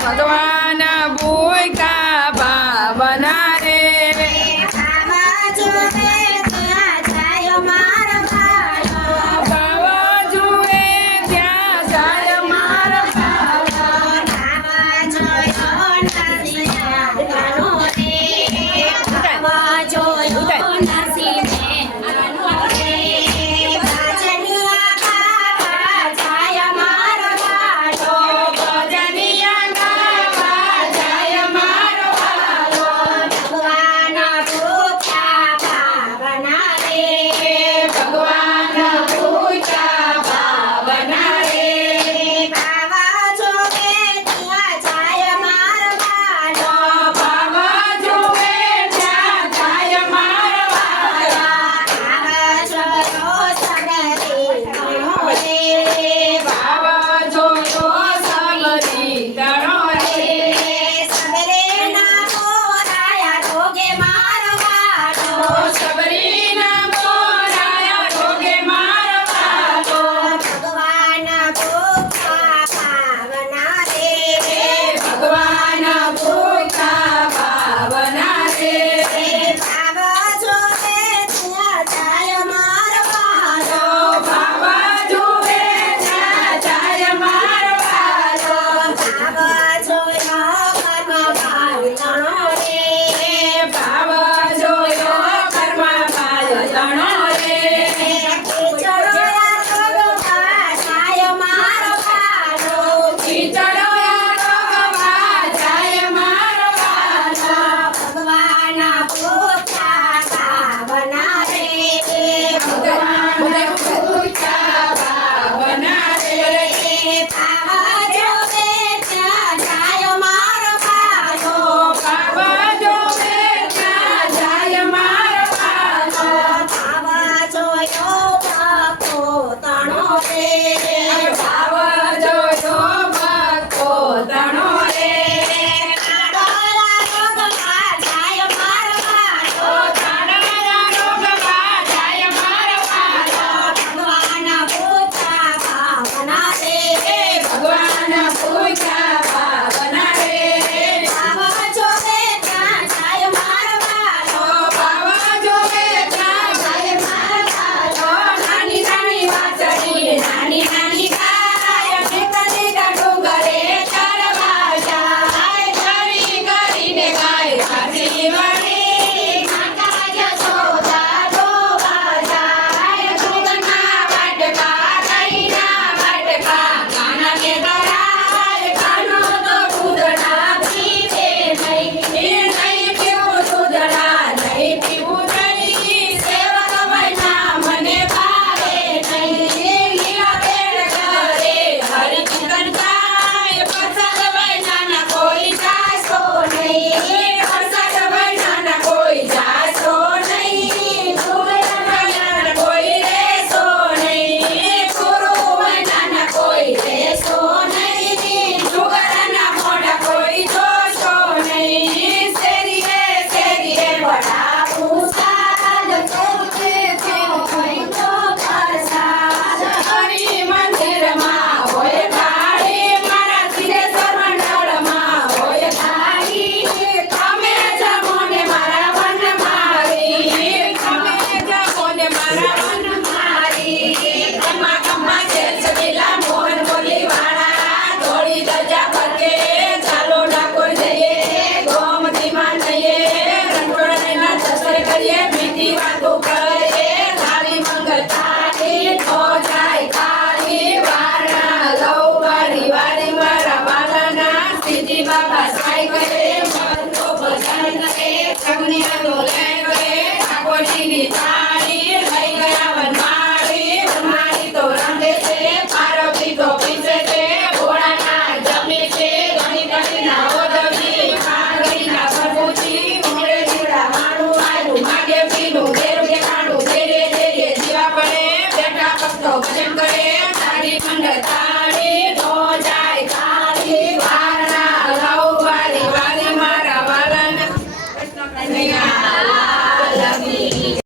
Juana, voy,